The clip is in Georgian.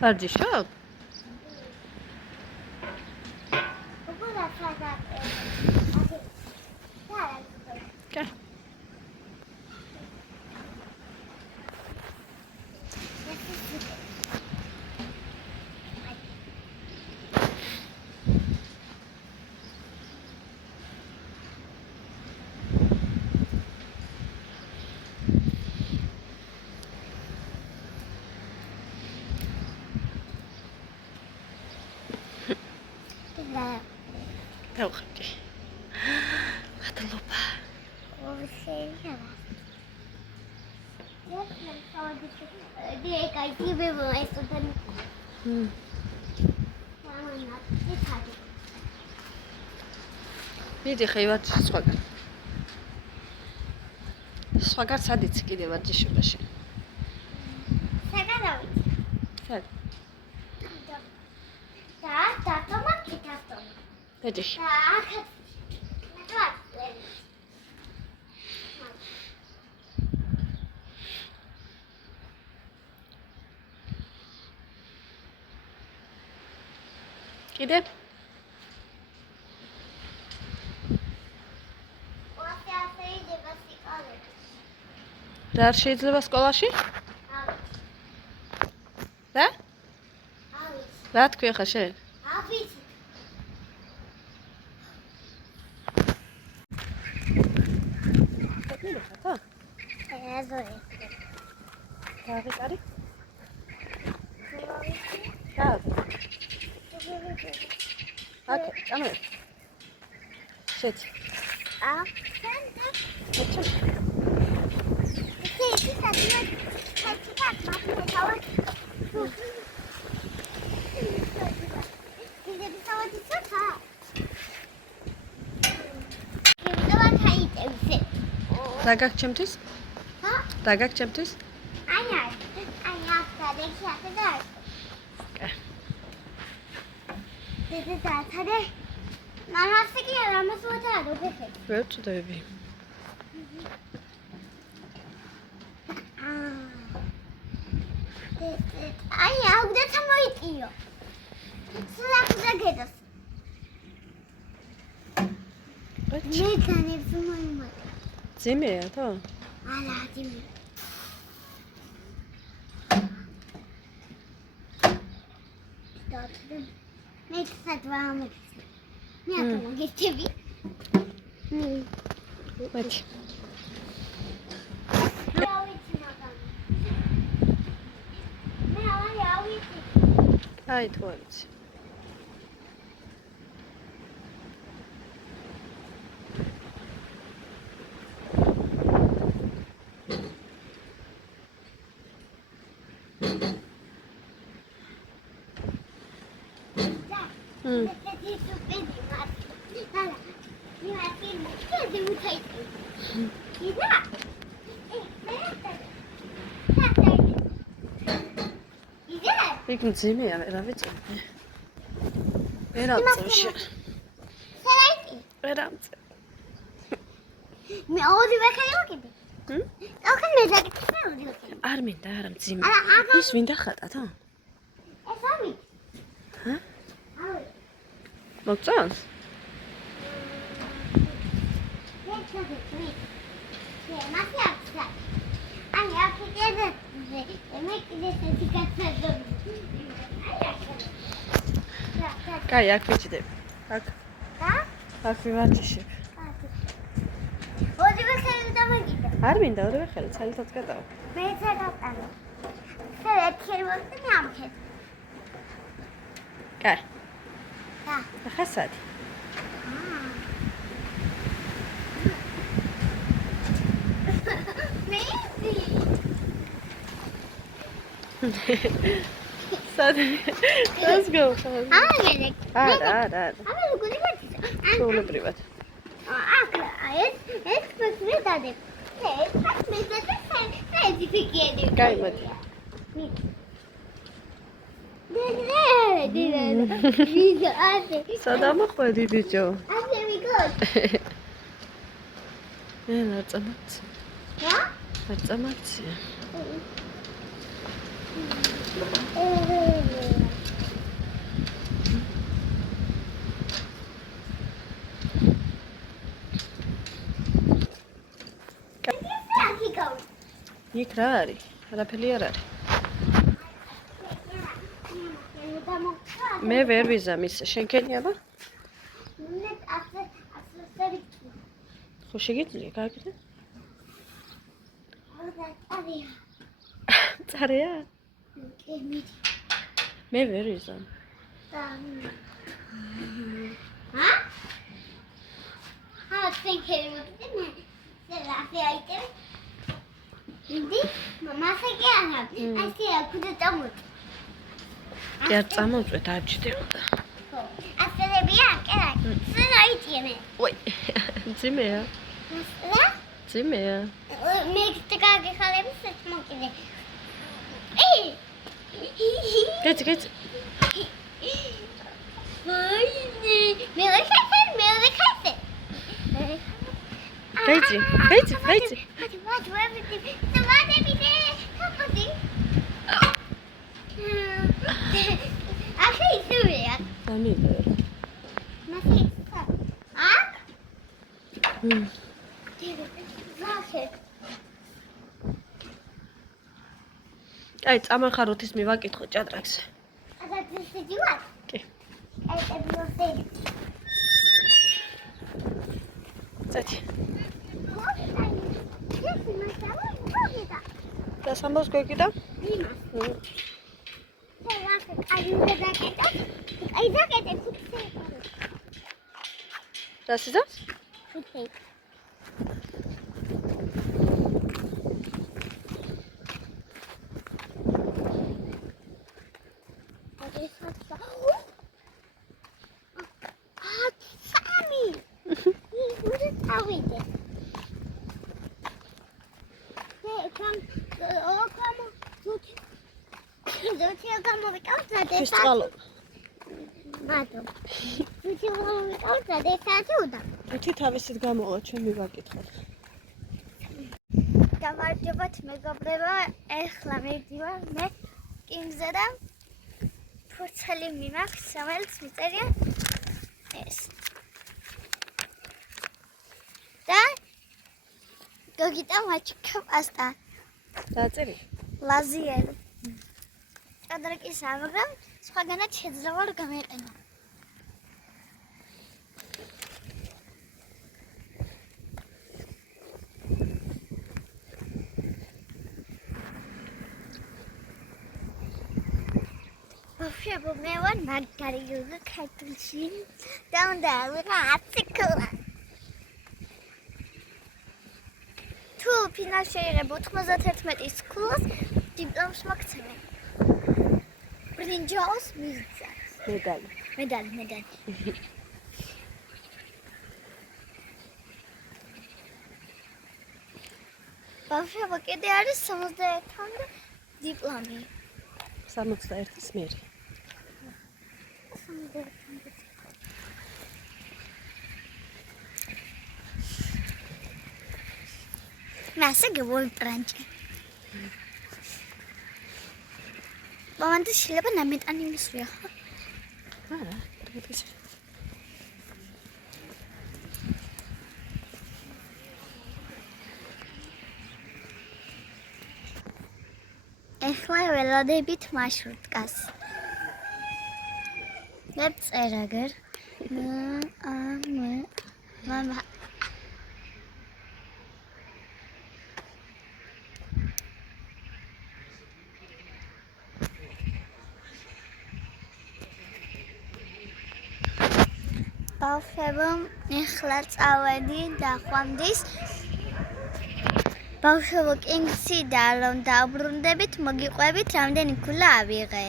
ვარჯიშობ? კა. დავხატე. მადლობა. მიდი ხე ვარჯიშ სხვაგან. სხვაგან სად იცი კიდე ვარჯიშობაში? სად? ბეჭი. კიდე? რა არ შეიძლება სკოლაში? რა? რა თქვი ხა შენ? Kari? Okay, come here. Sit. Ragak çemtis? Ha? Ragak çemtis? Aynen. Dedi zaten. Narası ki ama sonra da peki. Evet, da bebeğim. Ay ya, bu da tam oynuyor. Sıra gidiyoruz. Ne tane film var? Zimi ya, tamam. Hala zimi. Ne kısa devam etsin. Ne yapalım? Geçebilir. Hadi. Haydi tuvalet. იქ მძიმეა, რა ვიცი. ვერ ამწევში. ვერ ამწევ. მე ორივე ხელი ვაკიდე. ოღონდ მე დაგიქცე ორივე ხელი. არ მინდა, არა მძიმე. ის ვინ დახატა თო? ეს ამი. ჰა? აი. მოგწონს? კაი, აქ ვიჭდები. აქ. რა? აქ ვივარჯიშებ. ორივე ხელი დამაგიდა. არ მინდა ორივე ხელი, ცალითაც გადავა. მე წაგატანო. ხე ერთი ხელი ვაკეთე ამ ხელი. კაი. და. ახლა სად? Sad. Let's go. Ağabey. Ara. Ama bu ne var? Şöyle privat. Es bak ne dedi? Evet, bak ne dedi? Sen fikir. Kaymadı. Sada mı koydu diyor? Anne mi gör? Ne yapacağız? Ya? Yapacağız. Evet. იქ რა არის? არაფერი არ არის. მე ვერ ვიზამ ის შენქენია და? მე ასე სერიკი. ხო შეგიძლია, გაიგე? არია. წარეა? მე მე ვერ ვიზამ. ჰა? ჰა, სენქერი მოგდე. სერაფი აიტე. ინდი, მამასა კი არა. ასე აქუდა წამოთ. კი არ წამოვწვეთ, არ ჯდებოდა. ხო. ასელებია, კერა. სერაიტიე მე. ой, ძიმეა. რა? ძიმეა. მე კარგი ხალები მოკიდე. ეი! გეც. ვაინე, მე ხასე. გაიცი. ვაი, ვებდი. ოპოდი. ახლა ისურია. ამიდა. მასი. აქ? მ. ვახე. აი, წამახაროთ ის მივაკითხო ჭადრაკს. აბა ძიძიუა. კი. აი, ებიოსე. წეთი. და სამბოს გვეკიდა? რა სიზავს? ერთი თავისით გამოვა, ჩვენ მივაკითხოთ. გამარჯობათ მეგობრებო, ეხლა მივდივარ მე კინგზე და ფურცელი მიმაქვს, რომელიც მიწერია ეს. და გოგიტა მაჩკა პასტა. დააწერი? ლაზიერი. ჭადრაკის მაგრამ სხვაგანაც შეძლება რომ გამეყენო. ვაფშე მე ვარ მაგარიო ქართულში და უნდა ვიღაც იქლა. თუ ფინალში შეიღებ 91 სკოლას დიპლომს მოგცემენ. ბრინჯაოს მისცა. მედალი. ვაფშე კიდე არის 61 დიპლომი. 61-ის მერი. მასა გევოლტრანჭი. მომანტ შეიძლება ნამეტანი მისვია. არა, დღეს. ეხლა ველოდებით მარშრუტკას. წერაგერ. მამა ბავშვებო, ეხლა წავედი დახვამდის. ბავშვებო, კინგსიდან რომ დავბრუნდებით, მოგიყვებით, რამდენი ქულა ავიღე.